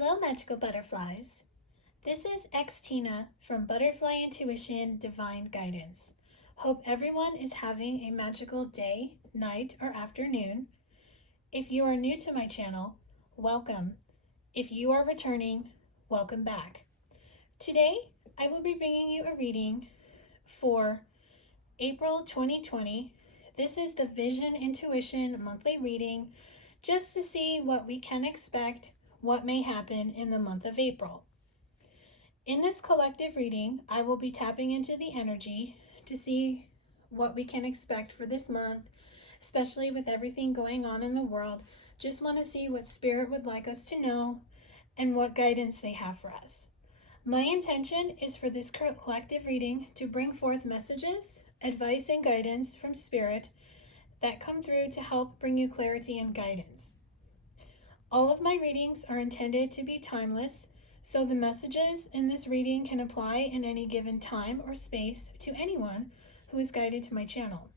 Hello, magical butterflies. This is Xtina from ButterflyIntuition Divine Guidance. Hope everyone is having a magical day, night, or afternoon. If you are new to my channel, welcome. If you are returning, welcome back. Today, I will be bringing you a reading for April 2020. This is the Vision Intuition monthly reading, just to see what we can expect, what may happen in the month of April. In this collective reading, I will be tapping into the energy to see what we can expect for this month, especially with everything going on in the world. Just want to see what Spirit would like us to know and what guidance they have for us. My intention is for this collective reading to bring forth messages, advice, and guidance from Spirit that come through to help bring you clarity and guidance. All of my readings are intended to be timeless, so the messages in this reading can apply in any given time or space to anyone who is guided to my channel.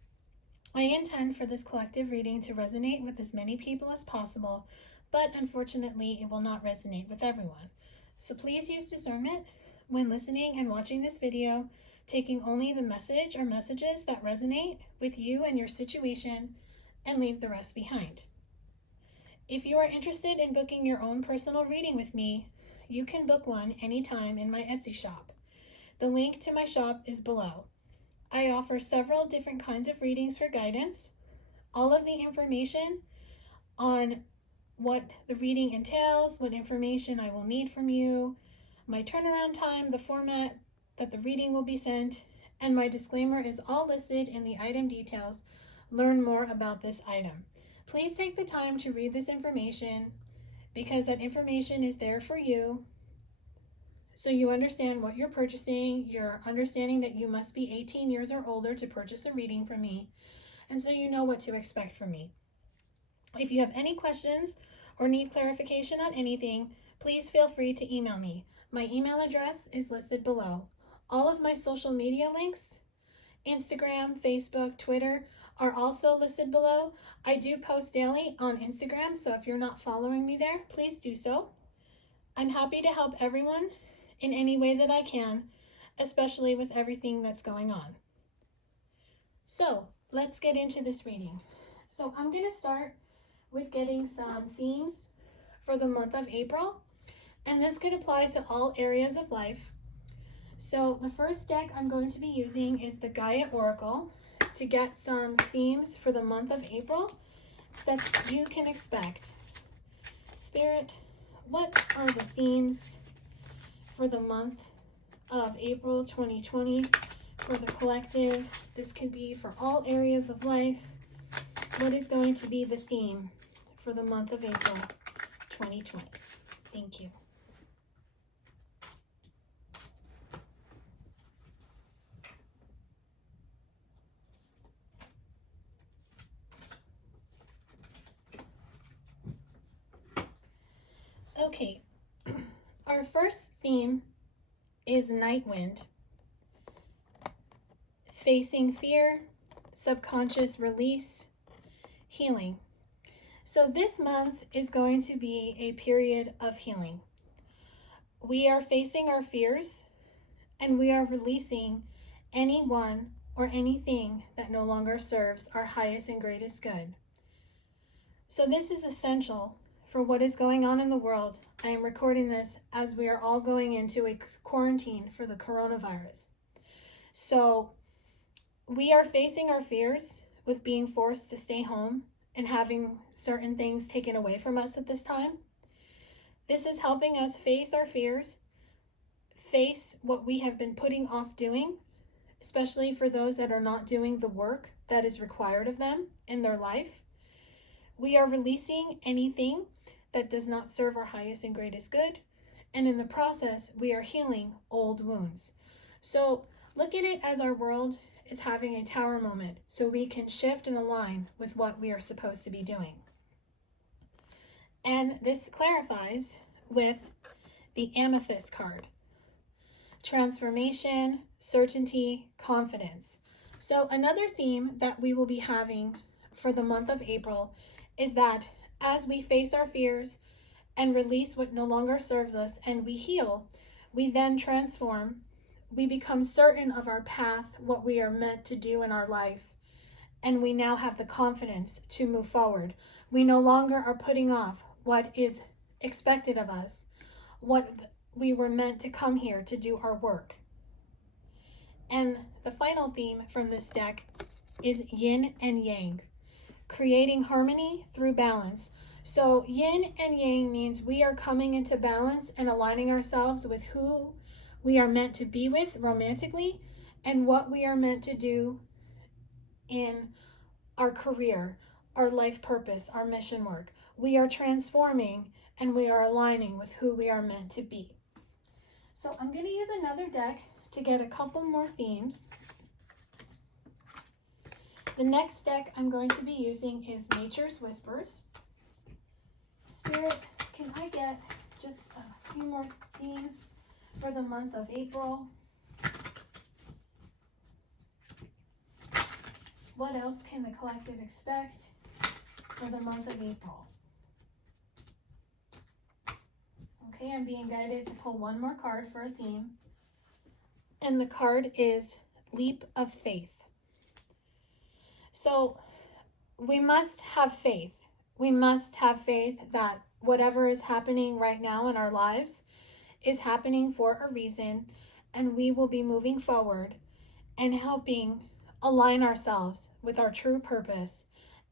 I intend for this collective reading to resonate with as many people as possible, but unfortunately it will not resonate with everyone. So please use discernment when listening and watching this video, taking only the message or messages that resonate with you and your situation, and leave the rest behind. If you are interested in booking your own personal reading with me, you can book one anytime in my Etsy shop. The link to my shop is below. I offer several different kinds of readings for guidance. All of the information on what the reading entails, what information I will need from you, my turnaround time, the format that the reading will be sent, and my disclaimer is all listed in the item details. Learn more about this item. Please take the time to read this information because that information is there for you, so you understand what you're purchasing. You're understanding that you must be 18 years or older to purchase a reading from me, and so you know what to expect from me. If you have any questions or need clarification on anything, please feel free to email me. My email address is listed below. All of my social media links, Instagram, Facebook, Twitter, are also listed below. I do post daily on Instagram, so if you're not following me there, please do so. I'm happy to help everyone in any way that I can, especially with everything that's going on. So let's get into this reading. So I'm going to start with getting some themes for the month of April, and this could apply to all areas of life. So the first deck I'm going to be using is the Gaia Oracle to get some themes for the month of April that you can expect. Spirit, what are the themes for the month of April 2020 for the collective? This could be for all areas of life. What is going to be the theme for the month of April 2020? Thank you. Okay, our first theme is Night Wind. Facing fear, subconscious release, healing. So this month is going to be a period of healing. We are facing our fears and we are releasing anyone or anything that no longer serves our highest and greatest good. So this is essential for what is going on in the world. I am recording this as we are all going into a quarantine for the coronavirus. So we are facing our fears with being forced to stay home and having certain things taken away from us at this time. This is helping us face our fears, face what we have been putting off doing, especially for those that are not doing the work that is required of them in their life. We are releasing anything that does not serve our highest and greatest good, and in the process, we are healing old wounds. So look at it as our world is having a tower moment, so we can shift and align with what we are supposed to be doing. And this clarifies with the Amethyst card. Transformation, certainty, confidence. So another theme that we will be having for the month of April is that as we face our fears, and release what no longer serves us, and we heal, we then transform. We become certain of our path, what we are meant to do in our life, and we now have the confidence to move forward. We no longer are putting off what is expected of us, what we were meant to come here to do our work. And the final theme from this deck is yin and yang, creating harmony through balance. So yin and yang means we are coming into balance and aligning ourselves with who we are meant to be with romantically and what we are meant to do in our career, our life purpose, our mission work. We are transforming and we are aligning with who we are meant to be. So I'm going to use another deck to get a couple more themes. The next deck I'm going to be using is Nature's Whispers. Spirit, can I get just a few more themes for the month of April? What else can the collective expect for the month of April? Okay, I'm being guided to pull one more card for a theme. And the card is Leap of Faith. So we must have faith. We must have faith that whatever is happening right now in our lives is happening for a reason, and we will be moving forward and helping align ourselves with our true purpose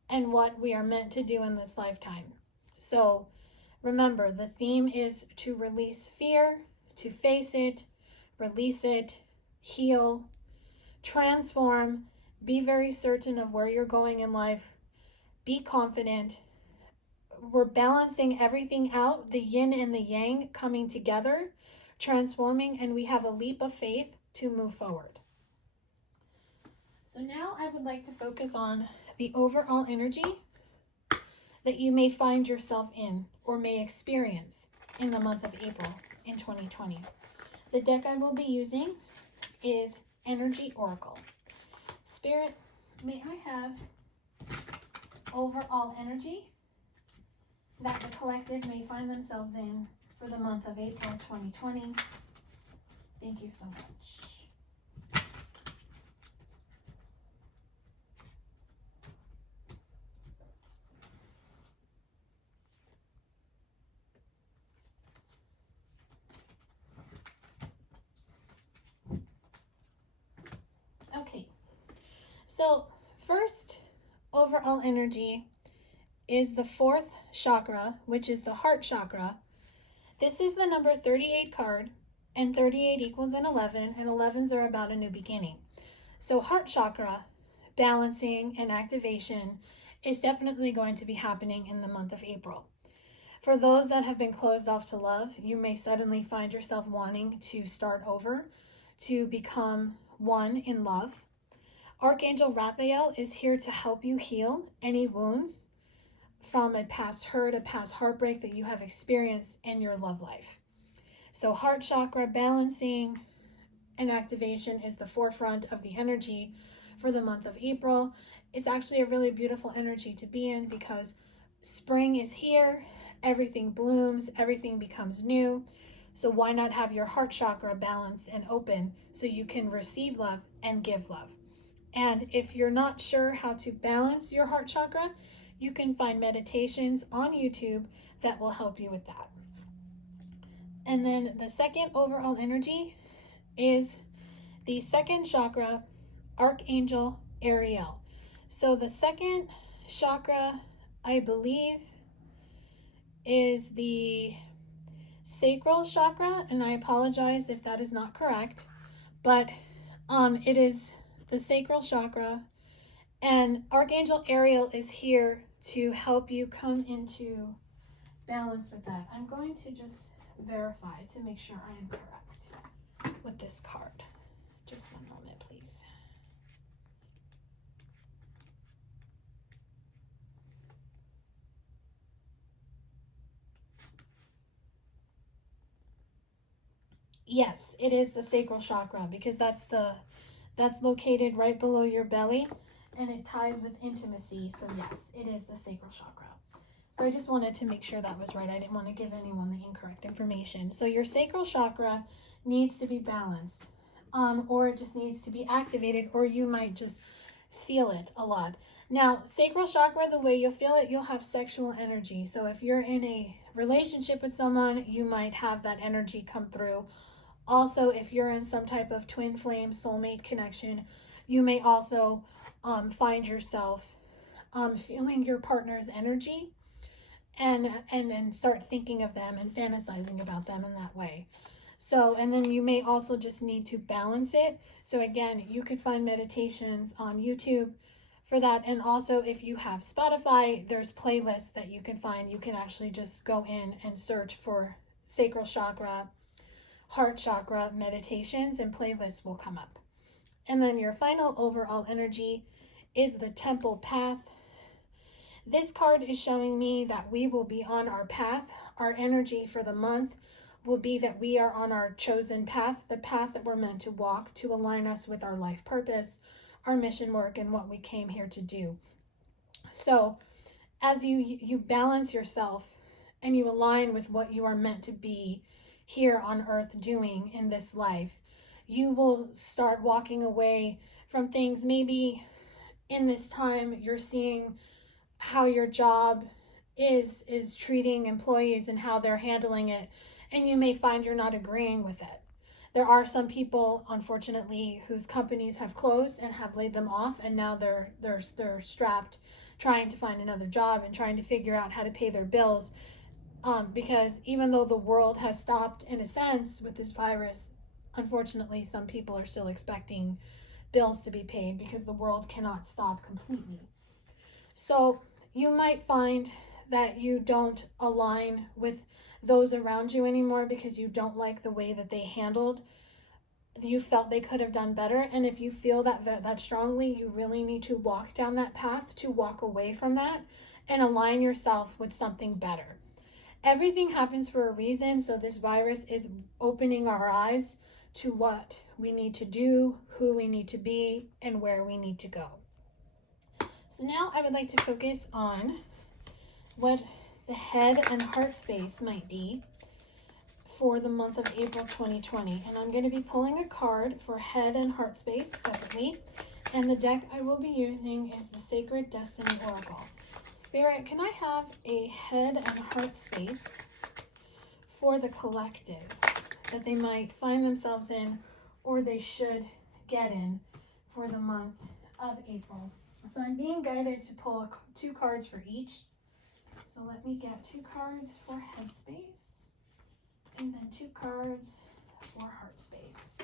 and what we are meant to do in this lifetime. So remember, the theme is to release fear, to face it, release it, heal, transform, be very certain of where you're going in life, be confident. We're balancing everything out, the yin and the yang coming together, transforming, and we have a leap of faith to move forward. So now I would like to focus on the overall energy that you may find yourself in or may experience in the month of April in 2020. The deck I will be using is Energy Oracle. Spirit, may I have overall energy that the collective may find themselves in for the month of April 2020. Thank you so much. Okay, so first overall energy is the fourth chakra, which is the heart chakra. This is the number 38 card, and 38 equals an 11, and 11s are about a new beginning. So heart chakra balancing and activation is definitely going to be happening in the month of April. For those that have been closed off to love, you may suddenly find yourself wanting to start over, to become one in love. Archangel Raphael is here to help you heal any wounds from a past hurt, a past heartbreak that you have experienced in your love life. So heart chakra balancing and activation is the forefront of the energy for the month of April. It's actually a really beautiful energy to be in because spring is here, everything blooms, everything becomes new. So why not have your heart chakra balanced and open so you can receive love and give love? And if you're not sure how to balance your heart chakra, you can find meditations on YouTube that will help you with that. And then the second overall energy is the second chakra, Archangel Ariel. So the second chakra, I believe, is the sacral chakra, and I apologize if that is not correct, but it is the sacral chakra, and Archangel Ariel is here to help you come into balance with that. I'm going to just verify to make sure I am correct with this card. Just one moment, please. Yes, it is the sacral chakra because that's located right below your belly and it ties with intimacy. So yes, it is the sacral chakra. So I just wanted to make sure that was right. I didn't want to give anyone the incorrect information. So your sacral chakra needs to be balanced, or it just needs to be activated, or you might just feel it a lot. Now, sacral chakra, the way you'll feel it, you'll have sexual energy. So if you're in a relationship with someone, you might have that energy come through. Also, if you're in some type of twin flame soulmate connection, you may also find yourself feeling your partner's energy and start thinking of them and fantasizing about them in that way. So, and then you may also just need to balance it. So again, you can find meditations on YouTube for that. And also if you have Spotify, there's playlists that you can find. You can actually just go in and search for sacral chakra, heart chakra meditations, and playlists will come up. And then your final overall energy is the temple path. This card is showing me that we will be on our path. Our energy for the month will be that we are on our chosen path, the path that we're meant to walk to align us with our life purpose, our mission work, and what we came here to do. So as you balance yourself and you align with what you are meant to be here on earth doing in this life, you will start walking away from things. Maybe in this time you're seeing how your job is treating employees and how they're handling it, and you may find you're not agreeing with it. There are some people, unfortunately, whose companies have closed and have laid them off, and now they're strapped trying to find another job and trying to figure out how to pay their bills, because even though the world has stopped in a sense with this virus, unfortunately some people are still expecting bills to be paid because the world cannot stop completely. So you might find that you don't align with those around you anymore because you don't like the way that they handled. You felt they could have done better. And if you feel that strongly, you really need to walk down that path to walk away from that and align yourself with something better. Everything happens for a reason. So this virus is opening our eyes to what we need to do, who we need to be, and where we need to go. So now I would like to focus on what the head and heart space might be for the month of April 2020. And I'm going to be pulling a card for head and heart space separately. And the deck I will be using is the Sacred Destiny Oracle. Spirit, can I have a head and heart space for the collective that they might find themselves in, or they should get in for the month of April? So I'm being guided to pull 2 cards for each. So let me get 2 cards for headspace and then 2 cards for heart space.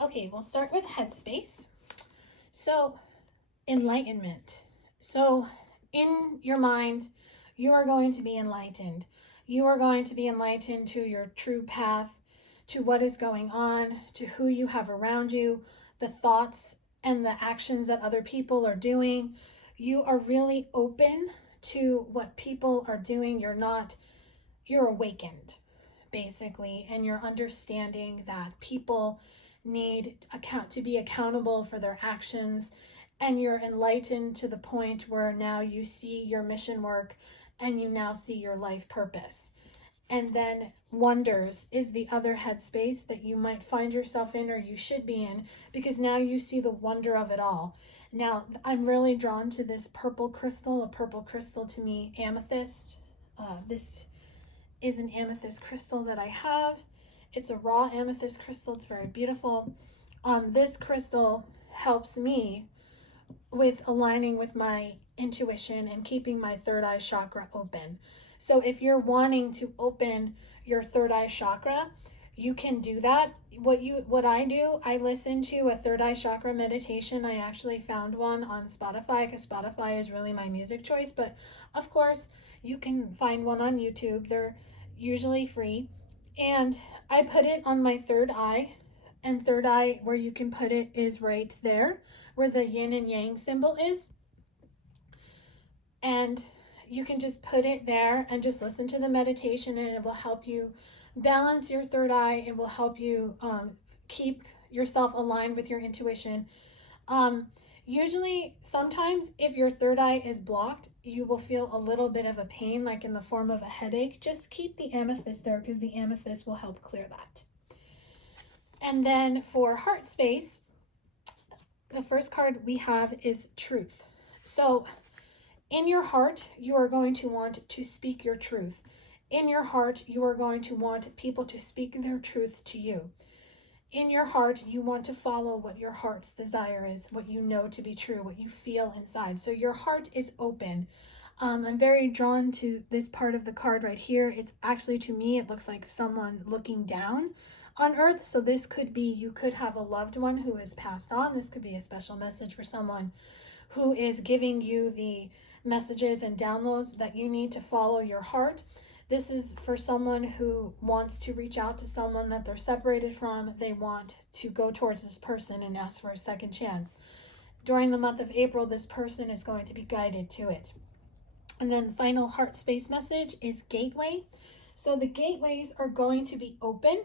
Okay, we'll start with headspace. So enlightenment. So in your mind, you are going to be enlightened. You are going to be enlightened to your true path, to what is going on, to who you have around you, the thoughts and the actions that other people are doing. You are really open to what people are doing. You're awakened, basically, and you're understanding that people need to be accountable for their actions, and you're enlightened to the point where now you see your mission work and you now see your life purpose. And then wonders is the other headspace that you might find yourself in, or you should be in, because now you see the wonder of it all. Now, I'm really drawn to this purple crystal. A purple crystal to me, amethyst. This is an amethyst crystal that I have. It's a raw amethyst crystal. It's very beautiful. This crystal helps me with aligning with my intuition and keeping my third eye chakra open. So if you're wanting to open your third eye chakra, you can do that. What I do, I listen to a third eye chakra meditation. I actually found one on Spotify because Spotify is really my music choice. But of course, you can find one on YouTube. They're usually free. And I put it on my third eye. And third eye, where you can put it is right there, where the yin and yang symbol is. And you can just put it there and just listen to the meditation, and it will help you balance your third eye. It will help you keep yourself aligned with your intuition. Usually, sometimes if your third eye is blocked, you will feel a little bit of a pain, like in the form of a headache. Just keep the amethyst there because the amethyst will help clear that. And then for heart space, the first card we have is truth. So in your heart, you are going to want to speak your truth. In your heart, you are going to want people to speak their truth to you. In your heart, you want to follow what your heart's desire is, what you know to be true, what you feel inside. So your heart is open. I'm very drawn to this part of the card right here. It's actually, to me, it looks like someone looking down on earth. So this could be, you could have a loved one who is passed on. This could be a special message for someone who is giving you the messages and downloads that you need to follow your heart. This is for someone who wants to reach out to someone that they're separated from. They want to go towards this person and ask for a second chance. During the month of April, this person is going to be guided to it. And then the final heart space message is gateway. So the gateways are going to be open.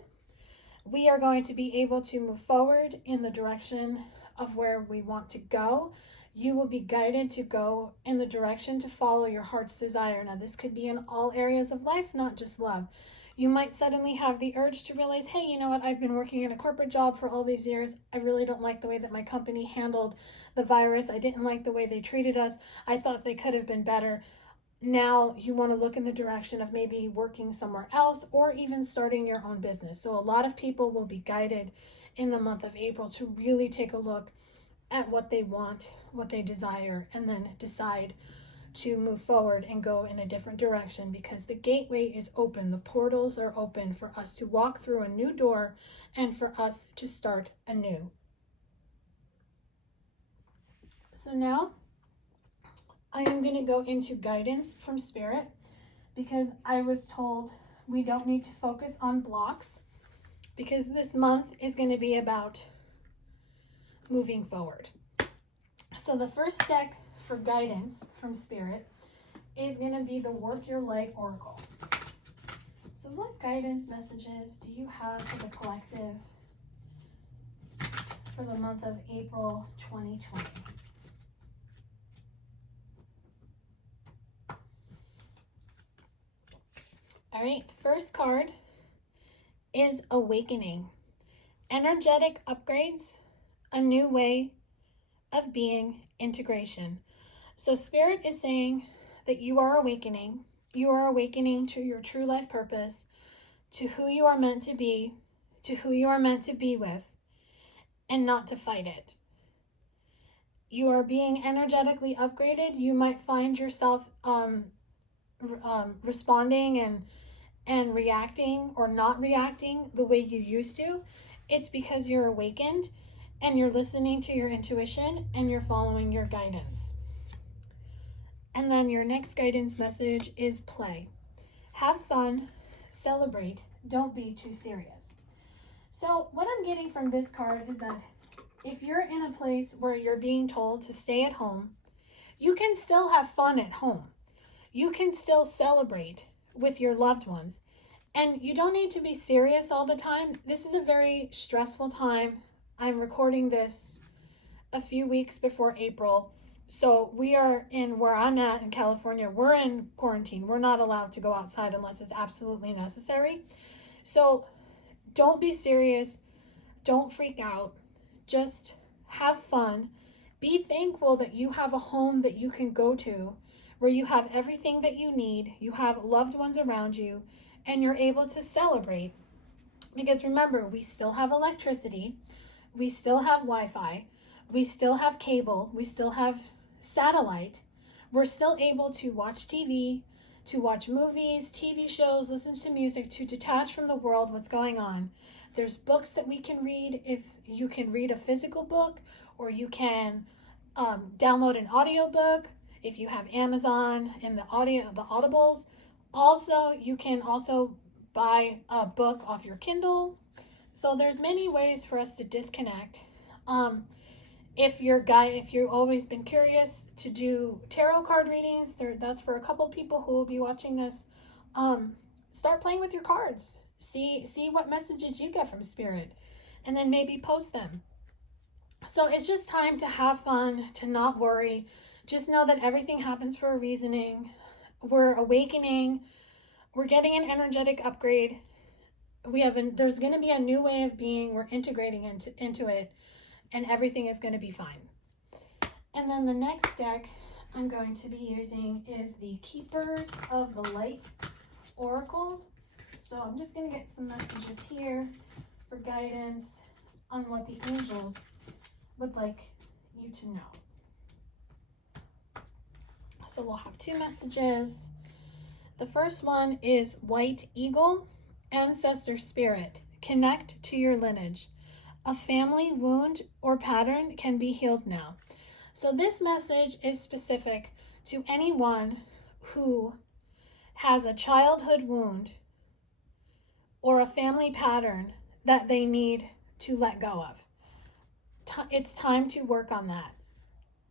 We are going to be able to move forward in the direction of where we want to go. You will be guided to go in the direction to follow your heart's desire. Now, this could be in all areas of life, not just love. You might suddenly have the urge to realize, hey, you know what? I've been working in a corporate job for all these years. I really don't like the way that my company handled the virus. I didn't like the way they treated us. I thought they could have been better. Now you want to look in the direction of maybe working somewhere else or even starting your own business. So a lot of people will be guided in the month of April to really take a look at what they want, what they desire, and then decide to move forward and go in a different direction, because the gateway is open. The portals are open for us to walk through a new door and for us to start anew. So now I am going to go into guidance from Spirit, because I was told we don't need to focus on blocks, because this month is going to be about moving forward. So the first deck for guidance from Spirit is going to be the Work Your Light Oracle. So what guidance messages do you have for the collective for the month of April 2020? All right, first card is Awakening. Energetic upgrades, a new way of being, integration. So Spirit is saying that you are awakening. You are awakening to your true life purpose, to who you are meant to be, to who you are meant to be with, and not to fight it. You are being energetically upgraded. You might find yourself responding and reacting or not reacting the way you used to. It's because you're awakened and you're listening to your intuition and you're following your guidance. And then your next guidance message is play. Have fun, celebrate, don't be too serious. So what I'm getting from this card is that if you're in a place where you're being told to stay at home, you can still have fun at home. You can still celebrate with your loved ones. And you don't need to be serious all the time. This is a very stressful time. I'm recording this a few weeks before April. So we are in, where I'm at in California, we're in quarantine. We're not allowed to go outside unless it's absolutely necessary. So don't be serious. Don't freak out. Just have fun. Be thankful that you have a home that you can go to, where you have everything that you need. You have loved ones around you, and you're able to celebrate. Because remember, we still have electricity. We still have Wi-Fi. We still have cable. We still have satellite. We're still able to watch TV, to watch movies, TV shows, listen to music, to detach from the world, what's going on. There's books that we can read. If you can read a physical book, or you can download an audiobook if you have Amazon and the Audibles. Also, you can also buy a book off your Kindle. So there's many ways for us to disconnect. If you've always been curious to do tarot card readings, that's for a couple people who will be watching this. Start playing with your cards. See what messages you get from Spirit, and then maybe post them. So it's just time to have fun, to not worry. Just know that everything happens for a reasoning. We're awakening. We're getting an energetic upgrade. There's going to be a new way of being. We're integrating into it, and everything is going to be fine. And then the next deck I'm going to be using is the Keepers of the Light Oracles. So I'm just going to get some messages here for guidance on what the angels would like you to know. So we'll have two messages. The first one is White Eagle, Ancestor Spirit. Connect to your lineage. A family wound or pattern can be healed now. So this message is specific to anyone who has a childhood wound or a family pattern that they need to let go of. It's time to work on that.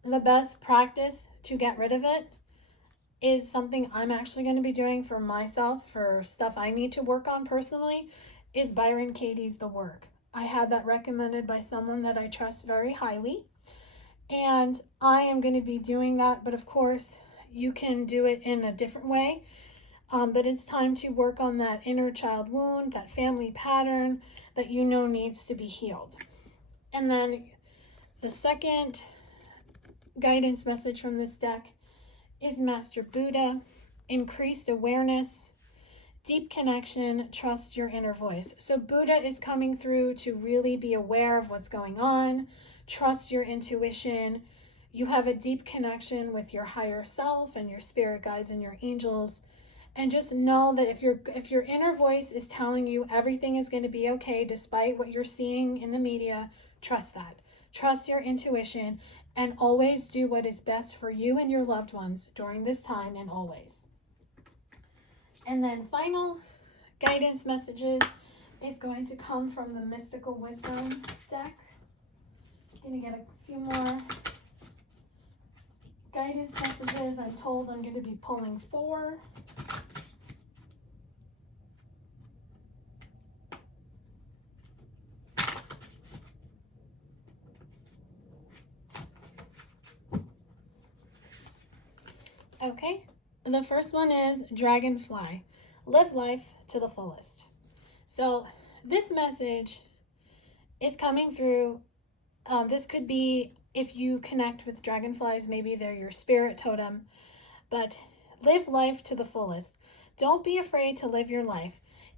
The best practice to get rid of it is something I'm actually going to be doing for myself, for stuff I need to work on personally, is Byron Katie's The Work. I had that recommended by someone that I trust very highly, and I am going to be doing that. But of course, you can do it in a different way. But it's time to work on that inner child wound, that family pattern that you know needs to be healed. And then the second guidance message from this deck is Master Buddha. Increased awareness, deep connection, trust your inner voice. So Buddha is coming through to really be aware of what's going on, trust your intuition. You have a deep connection with your higher self and your spirit guides and your angels. And just know that if your inner voice is telling you everything is going to be okay despite what you're seeing in the media, trust that. Trust your intuition and always do what is best for you and your loved ones during this time and always. And then final guidance messages is going to come from the Mystical Wisdom deck. I'm going to get a few more guidance messages. I'm told I'm going to be pulling 4. Okay, the first one is Dragonfly. Live life to the fullest. So this message is coming through. This could be if you connect with dragonflies, maybe they're your spirit totem, but live life to the fullest. Don't be afraid to live your life.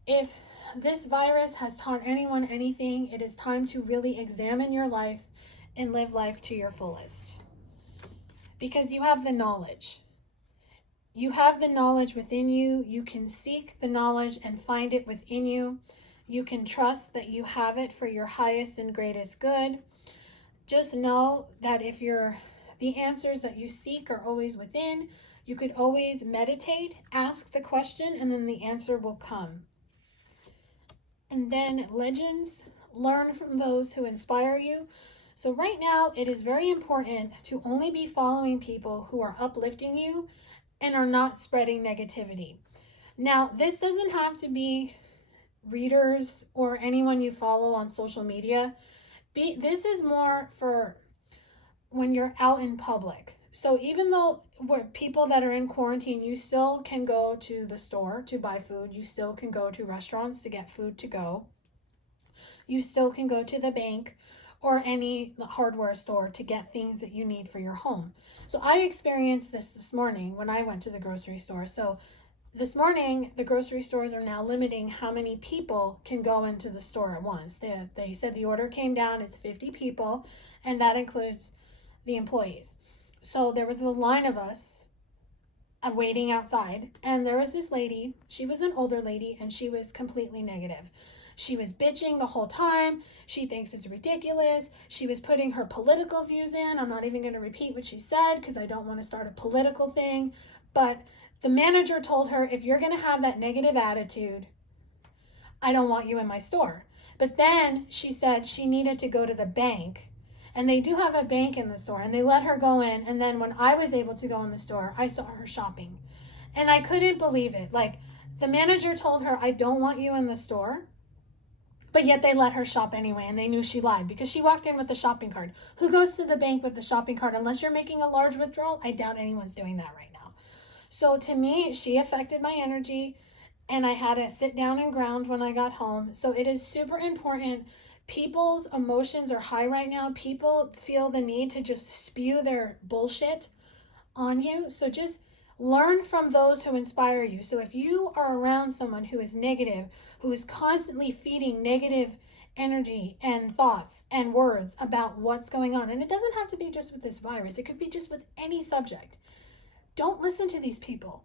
If this virus has taught anyone anything, it is time to really examine your life and live life to your fullest. Because you have the knowledge. You have the knowledge within you. You can seek the knowledge and find it within you. You can trust that you have it for your highest and greatest good. Just know that if the answers that you seek are always within, you could always meditate, ask the question, and then the answer will come. And then legends, learn from those who inspire you. So right now, it is very important to only be following people who are uplifting you and are not spreading negativity. Now, this doesn't have to be readers or anyone you follow on social media. This is more for when you're out in public. So even though we're people that are in quarantine, you still can go to the store to buy food. You still can go to restaurants to get food to go. You still can go to the bank or any hardware store to get things that you need for your home. So I experienced this morning when I went to the grocery store. So this morning, the grocery stores are now limiting how many people can go into the store at once. They said the order came down, it's 50 people, and that includes the employees. So there was a line of us waiting outside, and there was this lady. She was an older lady, and she was completely negative. She was bitching the whole time. She thinks it's ridiculous. She was putting her political views in. I'm not even going to repeat what she said because I don't want to start a political thing. But the manager told her, if you're going to have that negative attitude, I don't want you in my store. But then she said she needed to go to the bank. And they do have a bank in the store. And they let her go in. And then when I was able to go in the store, I saw her shopping. And I couldn't believe it. Like, the manager told her, I don't want you in the store. But yet they let her shop anyway, and they knew she lied because she walked in with a shopping cart. Who goes to the bank with a shopping cart? Unless you're making a large withdrawal, I doubt anyone's doing that right now. So to me, she affected my energy, and I had to sit down and ground when I got home. So it is super important. People's emotions are high right now. People feel the need to just spew their bullshit on you. So just learn from those who inspire you. So if you are around someone who is negative, who is constantly feeding negative energy and thoughts and words about what's going on, and it doesn't have to be just with this virus, it could be just with any subject. Don't listen to these people.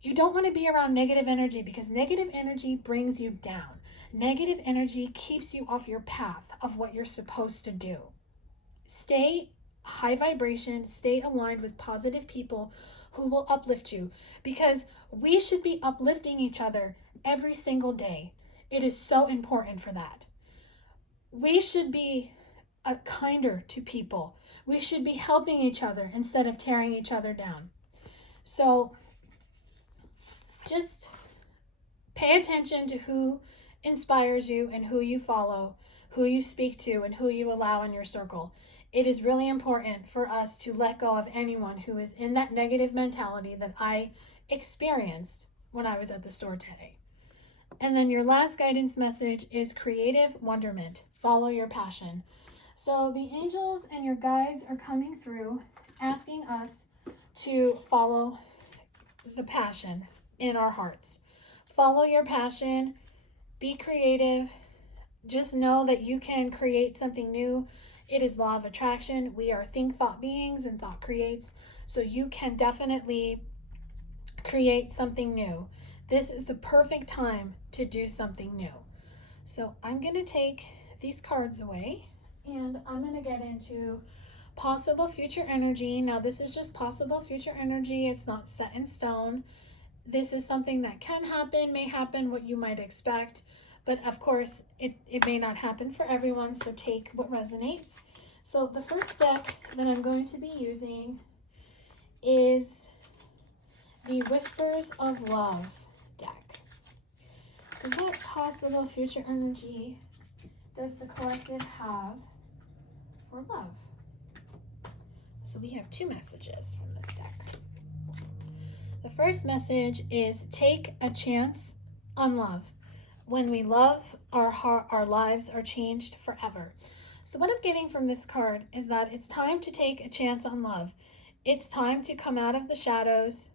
You don't want to be around negative energy because negative energy brings you down. Negative energy keeps you off your path of what you're supposed to do. Stay high vibration, stay aligned with positive people who will uplift you, because we should be uplifting each other every single day. It is so important for that. We should be kinder to people. We should be helping each other instead of tearing each other down. So just pay attention to who inspires you and who you follow, who you speak to, and who you allow in your circle. It is really important for us to let go of anyone who is in that negative mentality that I experienced when I was at the store today. And then your last guidance message is creative wonderment. Follow your passion. So the angels and your guides are coming through asking us to follow the passion in our hearts. Follow your passion. Be creative. Just know that you can create something new. It is law of attraction. We are think, thought beings, and thought creates. So you can definitely create something new. This is the perfect time to do something new. So I'm going to take these cards away, and I'm going to get into possible future energy. Now, this is just possible future energy. It's not set in stone. This is something that can happen, may happen, what you might expect. But of course, it may not happen for everyone, so take what resonates. So the first deck that I'm going to be using is the Whispers of Love deck. So what possible future energy does the collective have for love? So we have two messages from this deck. The first message is take a chance on love. When we love, our lives are changed forever. So what I'm getting from this card is that it's time to take a chance on love. It's time to come out of the shadows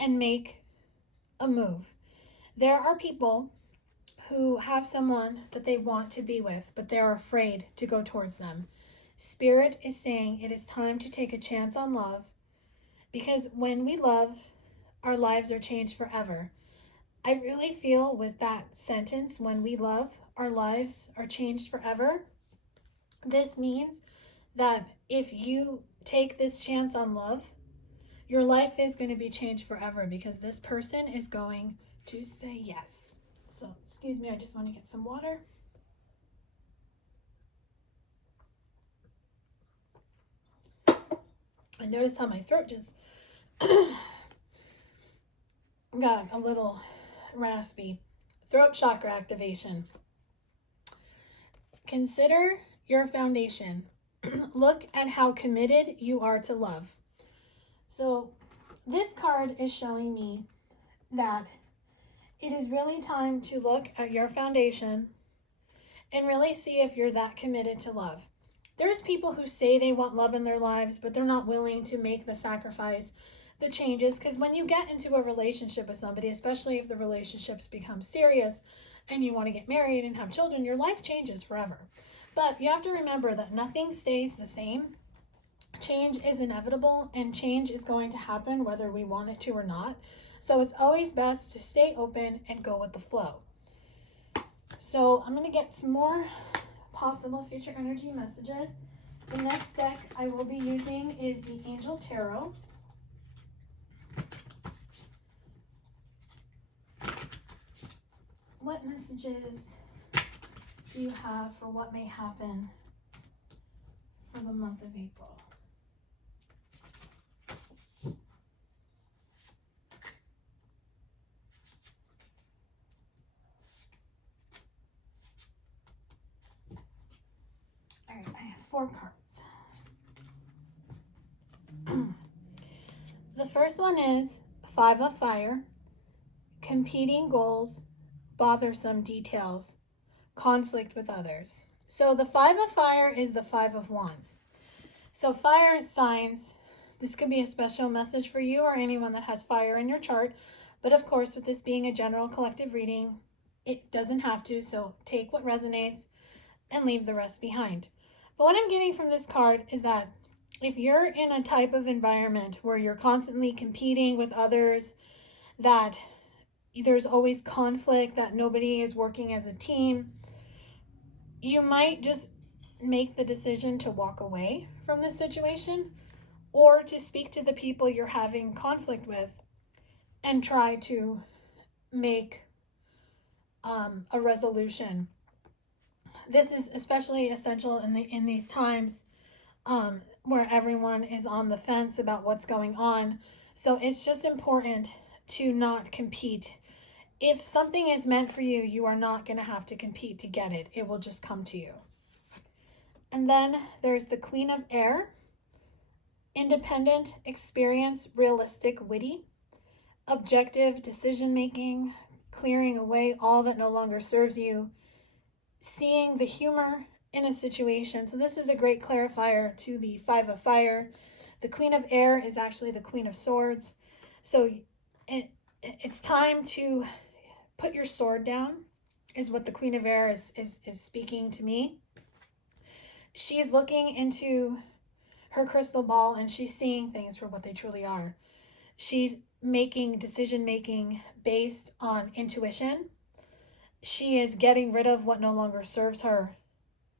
and make a move. There are people who have someone that they want to be with, but they're afraid to go towards them. Spirit is saying it is time to take a chance on love, because when we love, our lives are changed forever. I really feel with that sentence, when we love, our lives are changed forever. This means that if you take this chance on love, your life is going to be changed forever, because this person is going to say yes. So, excuse me, I just want to get some water. I noticed how my throat just got a little raspy. Throat chakra activation. Consider your foundation. Look at how committed you are to love. So this card is showing me that it is really time to look at your foundation and really see if you're that committed to love. There's people who say they want love in their lives, but they're not willing to make the sacrifice, the changes, because when you get into a relationship with somebody, especially if the relationships become serious and you want to get married and have children, your life changes forever. But you have to remember that nothing stays the same. Change is inevitable, and change is going to happen whether we want it to or not. So it's always best to stay open and go with the flow. So I'm going to get some more possible future energy messages. The next deck I will be using is the Angel Tarot. What messages do you have for what may happen for the month of April? The first one is 5 of Fire, competing goals, bothersome details, conflict with others. So the 5 of Fire is the 5 of Wands. So fire signs, this could be a special message for you or anyone that has fire in your chart. But of course, with this being a general collective reading, it doesn't have to. So take what resonates and leave the rest behind. But what I'm getting from this card is that if you're in a type of environment where you're constantly competing with others, that there's always conflict, that nobody is working as a team, you might just make the decision to walk away from this situation or to speak to the people you're having conflict with and try to make a resolution. This is especially essential in these times where everyone is on the fence about what's going on. So it's just important to not compete. If something is meant for you, you are not going to have to compete to get it. It will just come to you. And then there's the Queen of Air. Independent, experienced, realistic, witty. Objective decision-making, clearing away all that no longer serves you. Seeing the humor in a situation. So this is a great clarifier to the 5 of Fire. The Queen of Air is actually the Queen of Swords. So it's time to put your sword down, is what the Queen of Air is speaking to me. She's looking into her crystal ball and she's seeing things for what they truly are. She's making decision-making based on intuition. She is getting rid of what no longer serves her.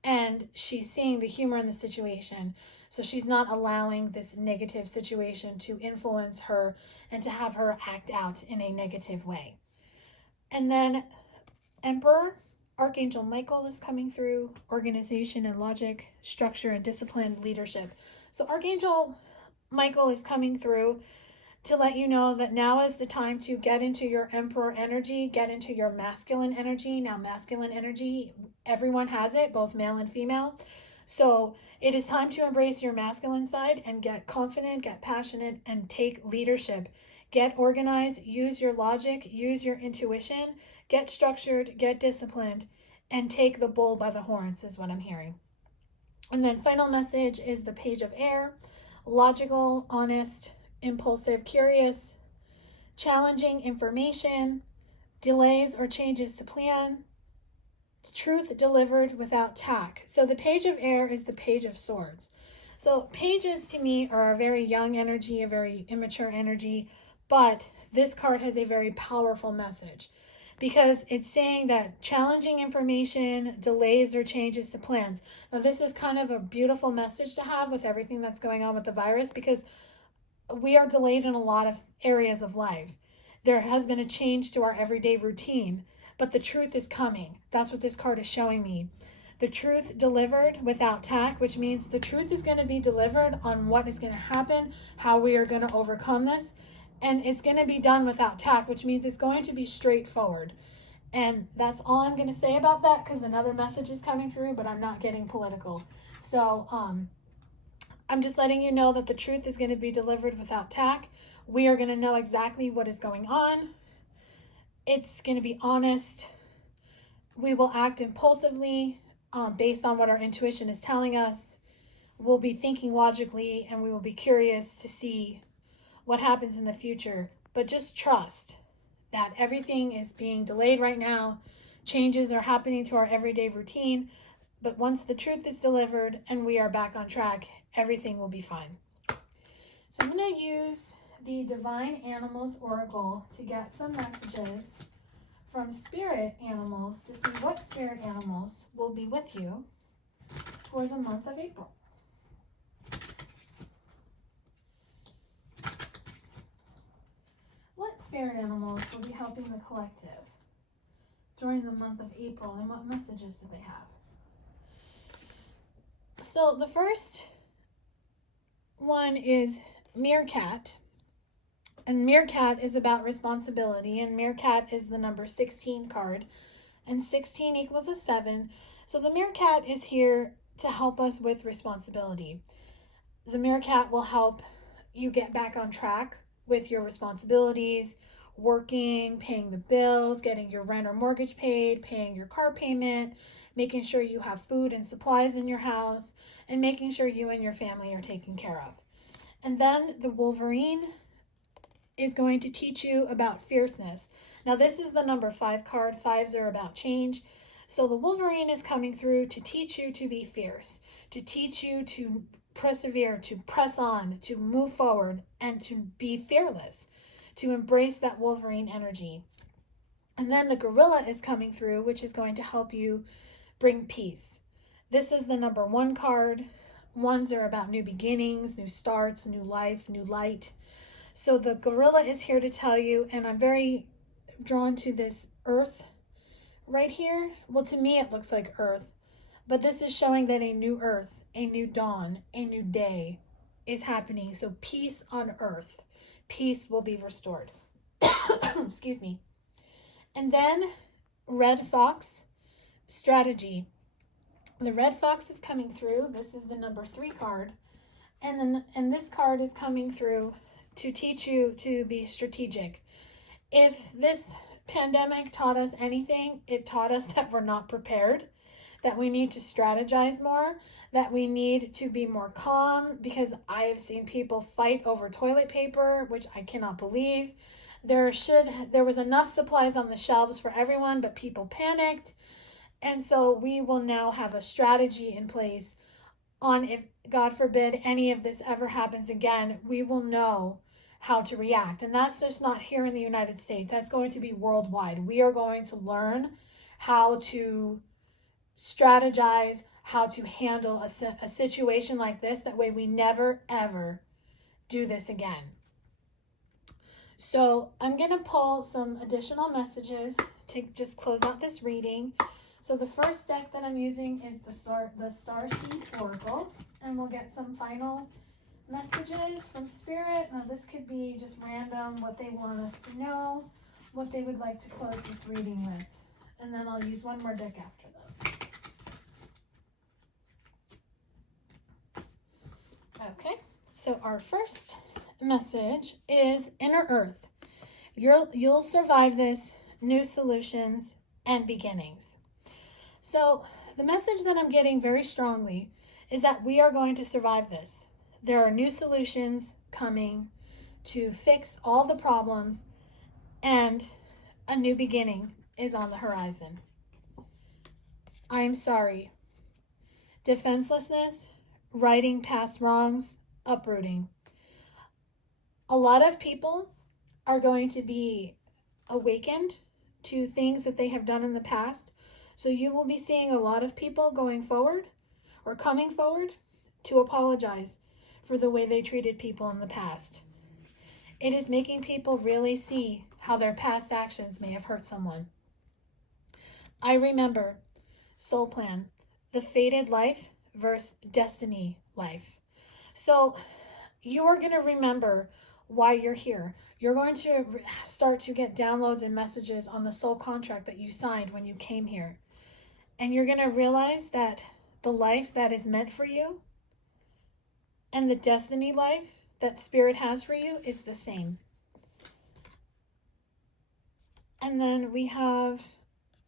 And she's seeing the humor in the situation. So she's not allowing this negative situation to influence her and to have her act out in a negative way. And then Emperor, Archangel Michael is coming through. Organization and logic, structure and discipline, leadership. So Archangel Michael is coming through to let you know that now is the time to get into your Emperor energy, get into your masculine energy. Now, masculine energy, everyone has it, both male and female. So it is time to embrace your masculine side and get confident, get passionate, and take leadership. Get organized, use your logic, use your intuition, get structured, get disciplined, and take the bull by the horns is what I'm hearing. And then final message is the Page of Air. Logical, honest, impulsive, curious, challenging information, delays or changes to plan, truth delivered without tact. So the Page of Air is the Page of Swords. So pages to me are a very young energy, a very immature energy, but this card has a very powerful message because it's saying that challenging information, delays or changes to plans. Now this is kind of a beautiful message to have with everything that's going on with the virus, because we are delayed in a lot of areas of life. There has been a change to our everyday routine, but the truth is coming. That's what this card is showing me. The truth delivered without tact, which means the truth is going to be delivered on what is going to happen, how we are going to overcome this, and it's going to be done without tact, which means it's going to be straightforward. And that's all I'm going to say about that, because another message is coming through, but I'm not getting political. So I'm just letting you know that the truth is going to be delivered without tact. We are going to know exactly what is going on. It's going to be honest. We will act impulsively based on what our intuition is telling us. We'll be thinking logically, and we will be curious to see what happens in the future. But just trust that everything is being delayed right now. Changes are happening to our everyday routine. But once the truth is delivered and we are back on track, everything will be fine. So I'm going to use the Divine Animals Oracle to get some messages from spirit animals to see what spirit animals will be with you for the month of April. What spirit animals will be helping the collective during the month of April, and what messages do they have? So the first one is Meerkat. And Meerkat is about responsibility, and Meerkat is the number 16 card, and 16 equals a 7. So the Meerkat is here to help us with responsibility. The Meerkat will help you get back on track with your responsibilities, working, paying the bills, getting your rent or mortgage paid, paying your car payment, making sure you have food and supplies in your house, and making sure you and your family are taken care of. And then the Wolverine is going to teach you about fierceness. Now, this is the number 5 card. Fives are about change. So the Wolverine is coming through to teach you to be fierce, to teach you to persevere, to press on, to move forward, and to be fearless, to embrace that Wolverine energy. And then the Gorilla is coming through, which is going to help you bring peace. This is the number 1 card. Ones are about new beginnings, new starts, new life, new light. So the Gorilla is here to tell you, and I'm very drawn to this earth right here. Well, to me, it looks like earth, but this is showing that a new earth, a new dawn, a new day is happening. So peace on earth. Peace will be restored. Excuse me. And then Red Fox, strategy. The Red Fox is coming through. This is the number 3 card. And this card is coming through to teach you to be strategic. If this pandemic taught us anything, it taught us that we're not prepared, that we need to strategize more, that we need to be more calm, because I have seen people fight over toilet paper, which I cannot believe. There was enough supplies on the shelves for everyone, but people panicked. And so we will now have a strategy in place on, if God forbid any of this ever happens again, we will know how to react. And that's just not here in the United States. That's going to be worldwide. We are going to learn how to strategize, how to handle a situation like this. That way we never, ever do this again. So I'm going to pull some additional messages to just close out this reading. So the first deck that I'm using is the Starseed Oracle, and we'll get some final messages from Spirit. Now this could be just random, what they want us to know, what they would like to close this reading with. And then I'll use one more deck after this. Okay, so our first message is Inner Earth. You'll survive this, new solutions and beginnings. So the message that I'm getting very strongly is that we are going to survive this. There are new solutions coming to fix all the problems, and a new beginning is on the horizon. I'm sorry. Defenselessness, righting past wrongs, uprooting. A lot of people are going to be awakened to things that they have done in the past. So you will be seeing a lot of people going forward or coming forward to apologize for the way they treated people in the past. It is making people really see how their past actions may have hurt someone. I remember soul plan, the fated life versus destiny life. So you are going to remember why you're here. You're going to start to get downloads and messages on the soul contract that you signed when you came here. And you're going to realize that the life that is meant for you and the destiny life that Spirit has for you is the same. And then we have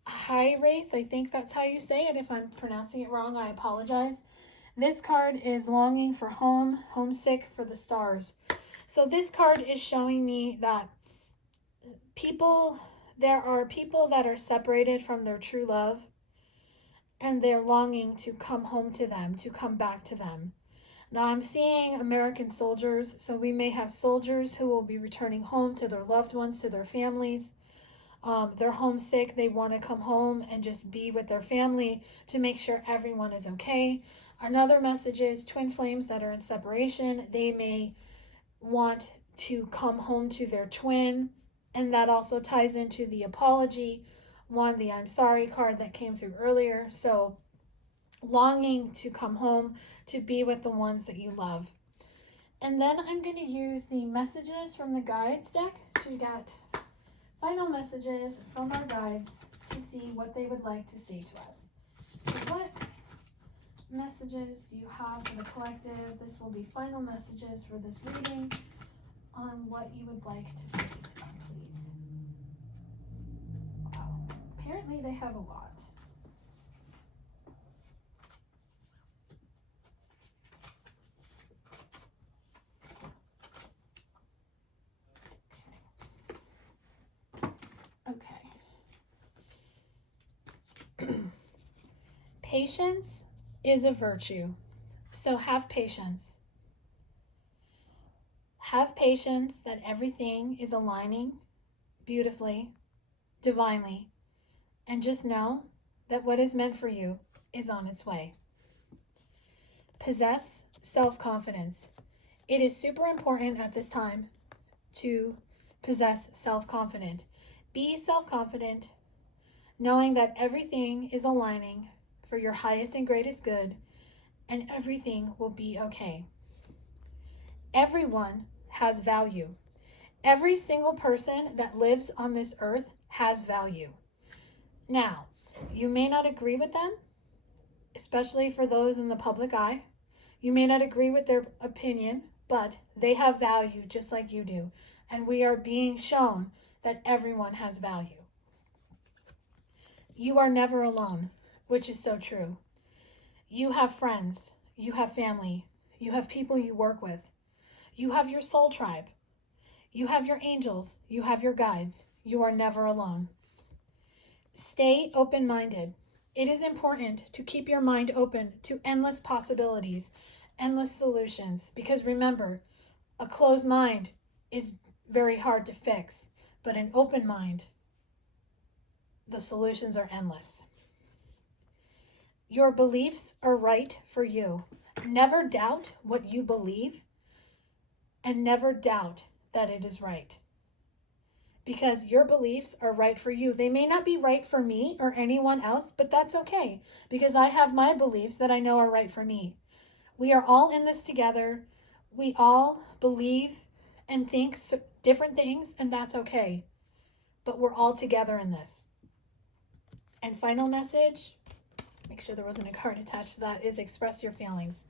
High Wraith. I think that's how you say it. If I'm pronouncing it wrong, I apologize. This card is longing for home, homesick for the stars. So this card is showing me that there are people that are separated from their true love, and they're longing to come home to them, to come back to them. Now I'm seeing American soldiers, so we may have soldiers who will be returning home to their loved ones, to their families. They're homesick. They want to come home and just be with their family to make sure everyone is okay. Another message is twin flames that are in separation. They may want to come home to their twin, and that also ties into the apology one, the I'm sorry card that came through earlier. So longing to come home to be with the ones that you love. And then I'm going to use the messages from the guides deck to get final messages from our guides to see what they would like to say to us. So what messages do you have for the collective? This will be final messages for this reading on what you would like to state, please. Wow, apparently they have a lot. Okay. Patience is a virtue, so have patience. Have patience that everything is aligning beautifully, divinely, and just know that what is meant for you is on its way. Possess self-confidence. It is super important at this time to possess self-confidence. Be self-confident, knowing that everything is aligning for your highest and greatest good, and everything will be okay. Everyone has value. Every single person that lives on this earth has value. Now, you may not agree with them, especially for those in the public eye. You may not agree with their opinion, but they have value just like you do. And we are being shown that everyone has value. You are never alone, which is so true. You have friends, you have family, you have people you work with. You have your soul tribe. You have your angels. You have your guides. You are never alone. Stay open-minded. It is important to keep your mind open to endless possibilities, endless solutions, because remember, a closed mind is very hard to fix, but an open mind, the solutions are endless. Your beliefs are right for you. Never doubt what you believe, and never doubt that it is right. Because your beliefs are right for you. They may not be right for me or anyone else, but that's okay. Because I have my beliefs that I know are right for me. We are all in this together. We all believe and think different things, and that's okay. But we're all together in this. And final message, make sure there wasn't a card attached to that, is express your feelings.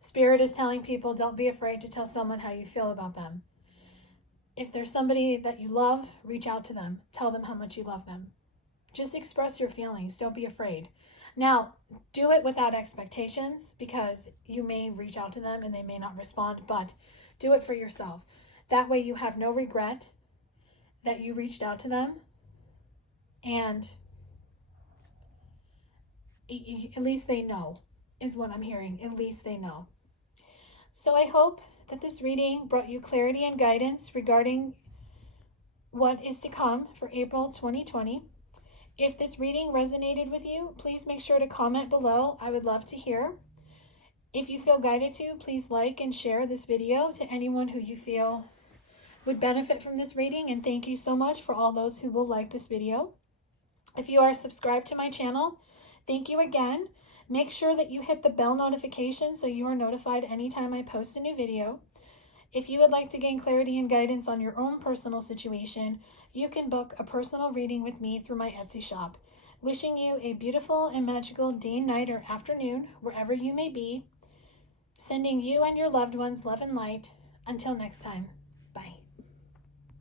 Spirit is telling people, don't be afraid to tell someone how you feel about them. If there's somebody that you love, reach out to them. Tell them how much you love them. Just express your feelings. Don't be afraid. Now, do it without expectations, because you may reach out to them and they may not respond, but do it for yourself. That way you have no regret that you reached out to them, and at least they know, is what I'm hearing. At least they know. So I hope that this reading brought you clarity and guidance regarding what is to come for April 2020. If this reading resonated with you, please make sure to comment below. I would love to hear. If you feel guided to, please like and share this video to anyone who you feel would benefit from this reading. And thank you so much for all those who will like this video. If you are subscribed to my channel, thank you again. Make sure that you hit the bell notification so you are notified anytime I post a new video. If you would like to gain clarity and guidance on your own personal situation, you can book a personal reading with me through my Etsy shop. Wishing you a beautiful and magical day, night, or afternoon, wherever you may be. Sending you and your loved ones love and light. Until next time.